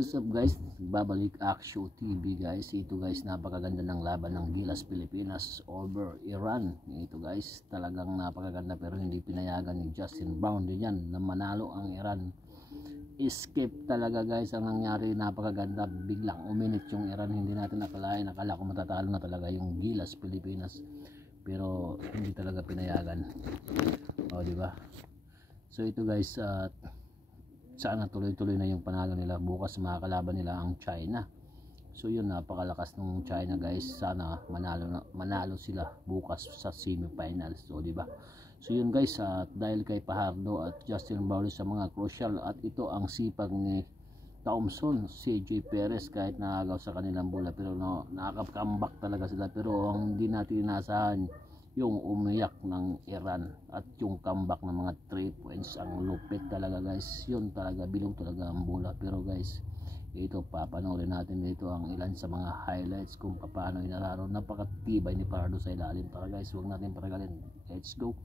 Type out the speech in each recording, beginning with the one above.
what's up guys? Babalik Aksyo TV guys. Ito guys, napakaganda ng laban ng Gilas Pilipinas over Iran. Ito guys, talagang napakaganda pero hindi pinayagan ni Justin Brown din yan na manalo ang Iran. Escape talaga guys ang nangyari, napakaganda. Biglang uminit yung Iran, hindi natin nakalain. Akala ko matatalo na talaga yung Gilas Pilipinas pero hindi talaga pinayagan. O diba? So ito guys, sana tuloy-tuloy na yung panalo nila. Bukas makakalaban nila ang China. So yun, napakalakas ng China guys. Sana manalo sila bukas sa semifinals. So di ba? So yun guys, dahil kay Fajardo at Justin Brown sa mga crucial, at ito ang sipag ni Thompson, CJ Perez, kahit nakagaw sa kanilang bola pero nakaka-comeback talaga sila. Pero ang hindi natin inasahan yung umiyak ng Iran at yung comeback ng mga 3 points. Ang lupit talaga guys, yun talaga, bilog talaga ang bola. Pero guys, ito papanoorin natin dito ang ilan sa mga highlights kung paano inalaro. Napakatibay ni Fajardo sa ilalim. Tara guys, huwag natin paragalin, let's go.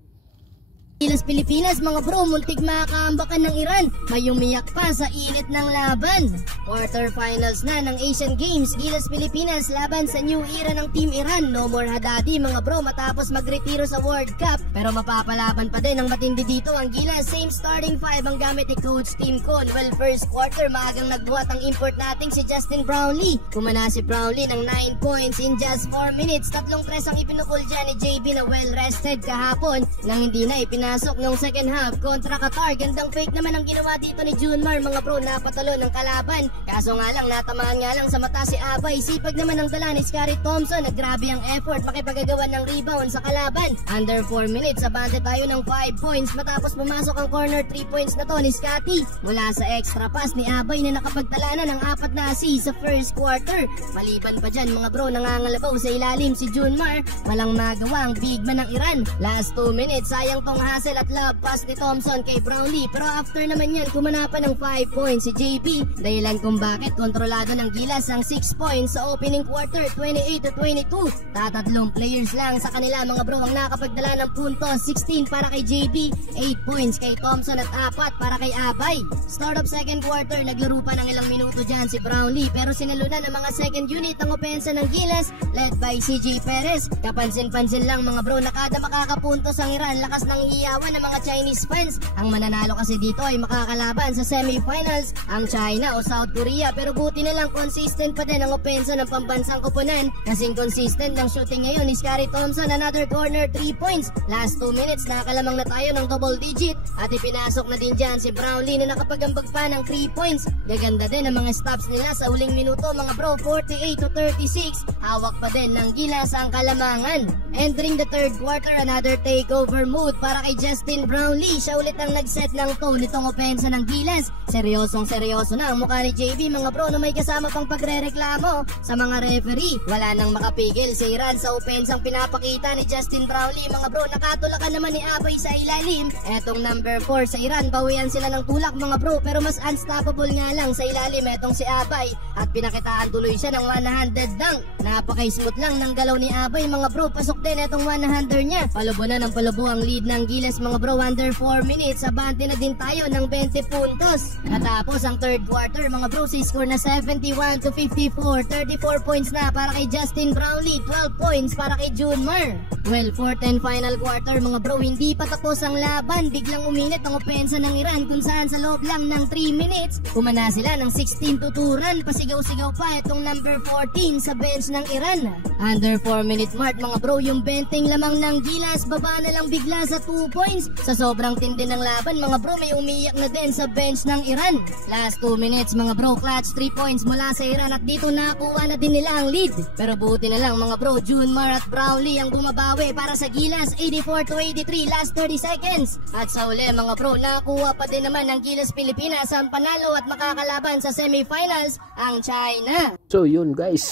Gilas Pilipinas mga bro, muntik makaambakan ng Iran, may umiyak pa sa init ng laban. Quarterfinals na ng Asian Games, Gilas Pilipinas laban sa new era ng Team Iran. No more Haddadi mga bro matapos magretiro sa World Cup, pero mapapalaban pa din ang matindi dito ang Gilas. Same starting 5 ang gamit ni Coach Tim Con. Well, first quarter maagang nagbuhat ang import nating si Justin Brownlee. Kumana si Brownlee ng 9 points in just 4 minutes. 3 press ang ipinukul dyan ni JB na well rested kahapon nang hindi na pinasok nung second half kontra Qatar. Gandang fake naman ang ginawa dito ni Junmar mga bro, napatalo ng kalaban. Kaso nga lang, natamaan nga lang sa mata si Abay. Sipag naman ang dala ni Scary Thompson. Naggrabe ang effort makipagagawa ng rebound sa kalaban. Under 4 minutes, abante tayo ng 5 points matapos pumasok ang corner 3 points na to ni Scotty. Mula sa extra pass ni Abay na nakapagtala na ng 4 na assist sa first quarter. Maliban pa dyan mga bro, nangangalabaw sa ilalim si Junmar. Walang magawa ang big man ng Iran. Last 2 minutes, sayang tong hassle at love pass ni Thompson kay Brownlee. Pero after naman yan, kumana pa ng 5 points si JP. Dahilan kung bakit kontrolado ng Gilas ang 6 points sa opening quarter, 28-22. Tatatlong players lang sa kanila mga bro ang nakapagdala ng puntos. 16 para kay JP, 8 points kay Thompson at 4 para kay Abay. Start of second quarter, naglaro pa ng ilang minuto dyan si Brownlee pero sinalunan ng mga second unit ang opensa ng Gilas led by CJ Perez. Kapansin-pansin lang mga bro, nakada makakapuntos ang Iran. Lakas ng iyawan ng mga Chinese fans. Ang mananalo kasi dito ay makakalaban sa semifinals ang China o South Korea, pero buti na lang consistent pa din ang opensa ng pambansang koponan. Kasing consistent ng shooting ngayon ni Scary Thompson. Another corner 3 points. Last 2 minutes nakalamang na tayo ng double digit at ipinasok na din dyan si Brownlee na nakapagambag pa ng 3 points. Gaganda din ang mga stops nila sa huling minuto mga bro, 48-36. Hawak pa din ng Gilas ang kalamangan. Entering the third quarter, another takeover mode para kay Justin Brownlee. Siya ulit ang nag-set ng tone nitong opensa ng Gilas. Seryoso na ang mukha ni JB mga bro na may kasama pang pagre-reklamo sa mga referee. Wala nang makapigil si Iran sa opensang pinapakita ni Justin Brownlee mga bro. Nakatulakan naman ni Abay sa ilalim. Etong number 4 sa Iran, bawian sila ng tulak mga bro, pero mas unstoppable nga lang sa ilalim etong si Abay at pinakitaan tuloy siya ng 100 dunk. Napaka-smooth lang ng galaw ni Abay mga bro. Pasok din etong 100 niya. Palubo na ng palubo ang lead ng Gilas mga bro. Under 4 minutes, abante na din tayo ng 20 puntos. Natapos ang third quarter mga bro, si score na 71-54. 34 points na para kay Justin Brownlee, 12 points para kay Junmar. Well, fourth and final quarter mga bro, hindi pa tapos ang laban. Biglang uminit ang opensa ng Iran kung saan sa loob lang ng 3 minutes kumana sila ng 16-2 run. Pasigaw-sigaw pa itong number 14 sa bench ng Iran. Under 4 minute mark mga bro, yung benteng lamang ng Gilas baba na lang bigla sa 2 points. Sa sobrang tindi ng laban mga bro, may umiyak na din sa bench ng Iran. Last 2 minutes mga bro, clutch 3 points mula sa Iran at dito nakuha na din nila ang lead. Pero buti na lang mga bro, Junmar at Brownlee ang bumabawi para sa Gilas. 84-83, last 30 seconds. At sa uli mga bro, nakuha pa din naman ng Gilas Pilipinas ang panalo at makakalaban sa semifinals ang China. So yun guys,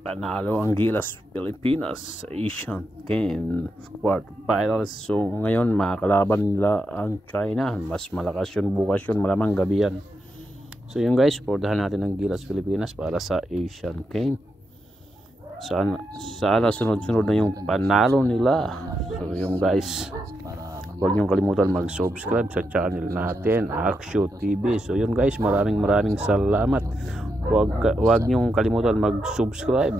panalo ang Gilas Pilipinas sa Asian Games quarterfinals. So ngayon makakalaban nila ang China. Mas malakas yun bukas yun, malamang gabi yan. So yun guys, supportahan natin ang Gilas Pilipinas para sa Asian Games. Sana sunod-sunod na yung panalo nila. So yung guys, para huwag niyong kalimutan mag-subscribe sa channel natin, Aksyo TV. So yun guys, maraming salamat. Huwag niyong kalimutan mag-subscribe.